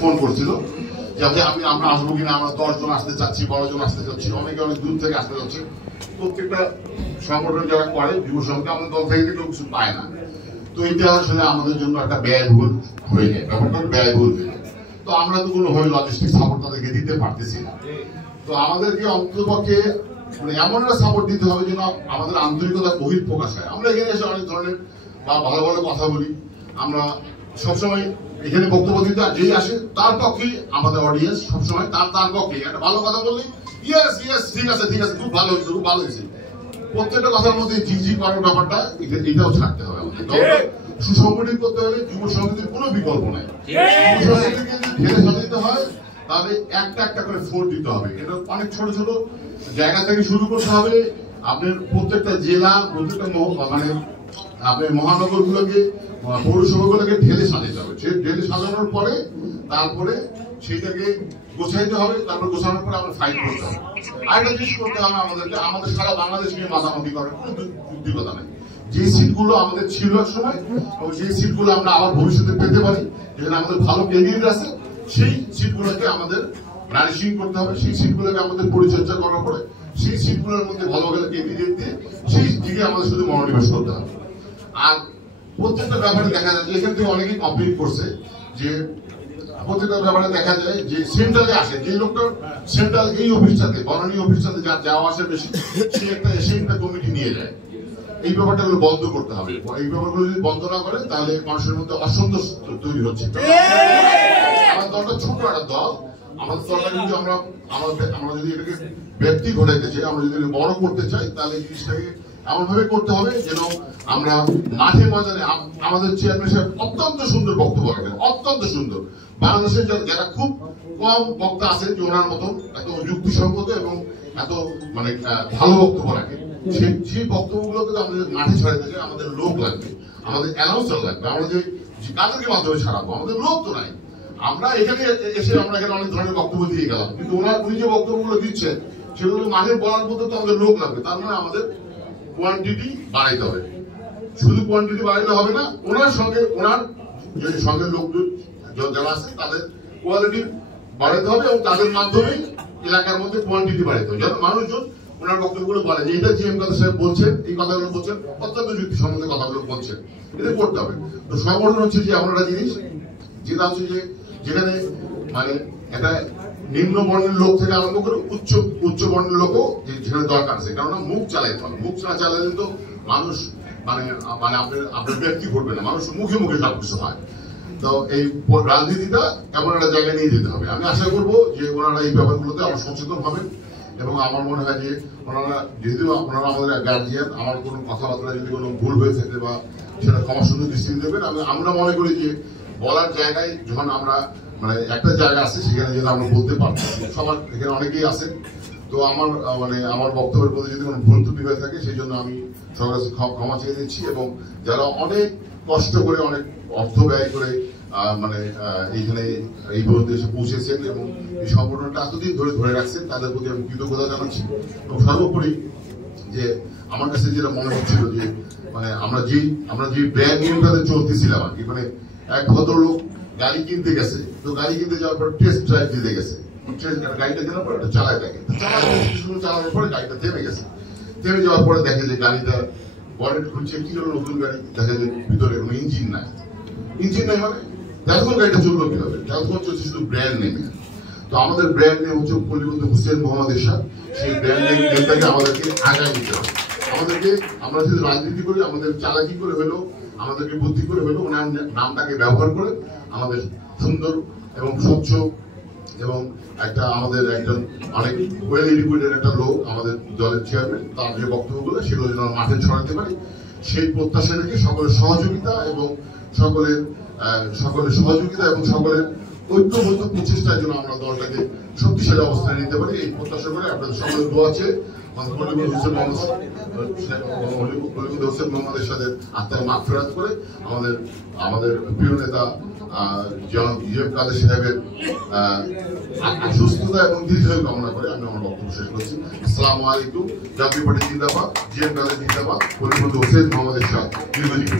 Phone করছিল যাতে আমরা আসবো কিনা, আমরা 10 জন আসতে চাচ্ছি, 12 জন আসতে চাচ্ছি, অনেকে অনেক দূর থেকে আসতে যাচ্ছে। প্রত্যেকটা সংগঠন যারা করে যুব সংঘ আমাদের দল থেকে কেউ কিছু পায় না। তো এটা আসলে আমাদের জন্য একটা ব্যয়বহুল হয়ে যায়, ব্যাপারটা ব্যয়বহুল হয়ে যায়। তো আমরা তো কোনোভাবে লজিস্টিক সাপোর্ট তাদেরকে দিতে পারতেছি না। তো আমাদেরকে অন্ততপক্ষে মানে এমন একটা সাপোর্ট দিতে হবে যেন আমাদের আন্তরিকতার বহির প্রকাশ হয়। আমরা এখানে এসে অনেক ধরনের ভালো ভালো কথা বলি, আমরা সবসময় এখানে বক্তব্য দিতে যেই আসে তার পক্ষেই আমাদের অডিয়েন্স সবসময় তার পক্ষেই একটা ভালো কথা বললে ইয়েস ইয়েস ঠিক আছে খুব ভালো হয়েছে খুব ভালো হয়েছে। প্রত্যেকটা কথার মধ্যে জি করার ব্যাপারটা এটাও ছাড়তে হবে আমাদের। সুসংগঠিত করতে হলে যুব সমিতির কোনো বিকল্প নাই। যুব সমিতিকে যদি ঢেলে সাজাতে হয় তাহলে একটা একটা করে ফোর দিতে হবে। এটা অনেক ছোট ছোট জায়গা থেকে শুরু করতে হবে। আপনার প্রত্যেকটা জেলা, প্রত্যেকটা মানে আপনার মহানগরগুলোকে, পৌরসভাগুলোকে ঢেলে সাজাতে হবে। সে ঢেলে সাজানোর পরে তারপরে সেইটাকে গোছাইতে হবে। তারপর গোছানোর পরে আমরা ফাইট করতে হবে। আরেকটা জিনিস করতে হবে আমাদেরকে, আমাদের সারা বাংলাদেশ নিয়ে মাতামাতি করার কোনো যুক্তিকতা নেই। যে সিটগুলো আমাদের ছিল এক সময় এবং সেই সিটগুলো আমরা আবার ভবিষ্যতে পেতে পারি, যেখানে আমাদের ভালো ক্যান্ডিডেট আছে, সেই সিটগুলোকে আমাদের নারিশিং করতে হবে। সেই সিটগুলোকে আমাদের পরিচর্যা করার পরে সেই সিটগুলোর মধ্যে ভালো ভালো ক্যান্ডিডেট দিয়ে সেই দিকে আমাদের শুধু মনোনিবেশ করতে হবে। আর প্রত্যেকটা ব্যাপারে দেখা যায় যে এখান থেকে অনেকেই কমপ্লেন করছে যে প্রত্যেকটা ব্যাপারে দেখা যায় যে সেন্ট্রালে আসে যে লোকটা সেন্ট্রাল এই অফিসটাতে বনানী অফিসটাতে যার যাওয়া আসে বেশি, সে একটা কমিটি নিয়ে যায়। এই ব্যাপারটা বন্ধ করতে হবে। এই ব্যাপারগুলো যদি বন্ধ না করে তাহলে মানুষের মধ্যে অসন্তোষ তৈরি হচ্ছে। আমার দলটা ছোট একটা দল, আমাদের দলটা যদি আমরা যদি এটাকে ব্যক্তি ঘটাইতে চাই, আমরা যদি বড় করতে চাই, তাহলে এই জিনিসটাকে এমন ভাবে করতে হবে যেন আমরা মাঠে ময়দানে আমাদের চেয়ারম্যান সাহেব অত্যন্ত সুন্দর বক্তব্য রাখেন, অত্যন্ত সুন্দর। বাংলাদেশের যারা খুব কম বক্তা আছে যে ওনার মতো এত যুক্তিসঙ্গত এবং এত মানে ভালো বক্তব্য রাখে, সেই বক্তব্যগুলোকে আমাদের মাঠে ছড়াইতে চাই। আমাদের লোক লাগবে, আমাদের অ্যানাউন্সার লাগবে। আমরা যে কাদেরকে মাধ্যমে ছাড়াবো, আমাদের লোক তো নাই। আমরা এখানে এসে আমরা এখানে অনেক ধরনের বক্তব্য দিয়ে গেলাম, কিন্তু উনি যে বক্তব্যগুলো দিচ্ছেন সেগুলো মাঠে বলার মধ্যে তো আমাদের লোক লাগবে। তার মানে আমাদের কোয়ান্টিটি বাড়াইতে হবে। শুধু কোয়ান্টিটি বাড়াইলে হবে না, ওনার সঙ্গে লোকজন যারা আছে তাদের কোয়ালিটি বাড়াইতে হবে এবং তাদের মাধ্যমে এলাকার মধ্যে কোয়ান্টিটি বাড়াইতে হবে, যেন মানুষজন ওনার বক্তব্যগুলো বলে যে এটা জিএম কাদের সাহেব বলছেন, এই কথাগুলো বলছেন, অত্যন্ত যুক্তি সম্বন্ধে কথাগুলো বলছেন। এটা করতে হবে। তো সংগঠন হচ্ছে যে এমন একটা জিনিস যেটা হচ্ছে যে যেখানে মানে একটা নিম্ন বর্ণের লোক থেকে আরম্ভ করে উচ্চ বর্ণের লোকও যেখানে দরকার আছে। কেননা মুখ চালাইতে হবে। মুখ না চালালে তো মানুষ মানে আপনার ব্যক্তি করবে না, মানুষ মুখে মুখে সবকিছু হয়। তো এই রাজনীতিটা এমন একটা জায়গায় নিয়ে যেতে হবে। আমি আশা করবো যে ওনারা এই ব্যাপারগুলোতে আবার সচেতন হবেন এবং আমার মনে হয় যে ওনারা যেহেতু আপনারা আমাদের গার্জিয়ান, আমার কোনো কথাবার্তা যদি কোনো ভুল হয়ে থাকে বা সেটা ক্ষমা সুন্দর দৃষ্টি দেবেন। আমরা মনে করি যে বলার জায়গায় যখন আমরা মানে একটা জায়গা আছে সেখানে যেন আমরা বলতে পারছি, সবার এখানে অনেকেই আছেন। তো আমার বক্তব্যের মধ্যে যদি কোনো ভুল ত্রুটি হয়ে থাকে সেই জন্য আমি সবার কাছে ক্ষমা চেয়ে দিচ্ছি। এবং যারা অনেক কষ্ট করে অনেক অর্থ ব্যয় করে এইখানে এই পর্যন্ত এসে পৌঁছেছেন এবং এই সংগঠনটা এতদিন ধরে রাখছেন, তাদের প্রতি আমি কৃতজ্ঞতা জানাচ্ছি। এবং সর্বোপরি যে আমার কাছে যেটা মনে হচ্ছিল যে মানে আমরা যে ব্র্যান্ড নিয়মটাতে চলতেছিলাম আর কি, মানে এক ভদ্রলোক গাড়ি কিনতে গেছে, তো গাড়ি কিনতে যাওয়ার পর টেস্ট ড্রাইভ দিতে গেছে। গাড়িটা কেনার পর চালায় থাকে, চালানোর পরে গাড়িটা থেমে গেছে। থেমে যাওয়ার পরে দেখে যে গাড়িটা বনেট খুলছে, কি হলো নতুন গাড়ি, দেখা যায় ভিতরে কোনো ইঞ্জিন নাই। মানে তখন গাড়িটা চললো কিভাবে? তখন চলছে শুধু ব্র্যান্ড নেমে। তো আমাদের ব্র্যান্ড নেম হচ্ছে পল্লীবন্ধু হোসেন মোহাম্মদ এরশাদ। সেই ব্র্যান্ড নেমটাকে আমাদেরকে আগায় নিতে হবে। আমরা যদি রাজনীতি করি, আমাদের চালাকি করে হলেও, আমাদেরকে বুদ্ধি করে হলেও ওনার নামটাকে ব্যবহার করে আমাদের সুন্দর এবং স্বচ্ছ এবং আমাদের একজন অনেক ওয়েল এডুকেটেড একটা লোক আমাদের দলের চেয়ারম্যান, তার যে বক্তব্যগুলো সেগুলো যেন মাঠে ছড়াতে পারি, সেই প্রত্যাশা রেখে সকলের সহযোগিতা এবং সকলের ঐক্যবদ্ধ প্রচেষ্টার জন্য আমরা দলটাকে শক্তিশালী অবস্থায় নিতে পারি, এই প্রত্যাশা করে আপনাদের সকলের দোয়া আছে। পল্লীবন্ধু হোসেন মোহাম্মদের সাথে আত্মার মাগফিরাত করে আমাদের প্রিয় নেতা জিএম কাদের সাহেবের সুস্থতা এবং দীর্ঘায়ু কামনা করে আমি আমার বক্তব্য শেষ করছি। আসসালামু আলাইকুম। জাতীয় পার্টি জিন্দাবাদ, জিএম কাদের জিন্দাবাদ, পল্লীবন্ধু হোসেন মোহাম্মদ এরশাদ দীর্ঘজীবী।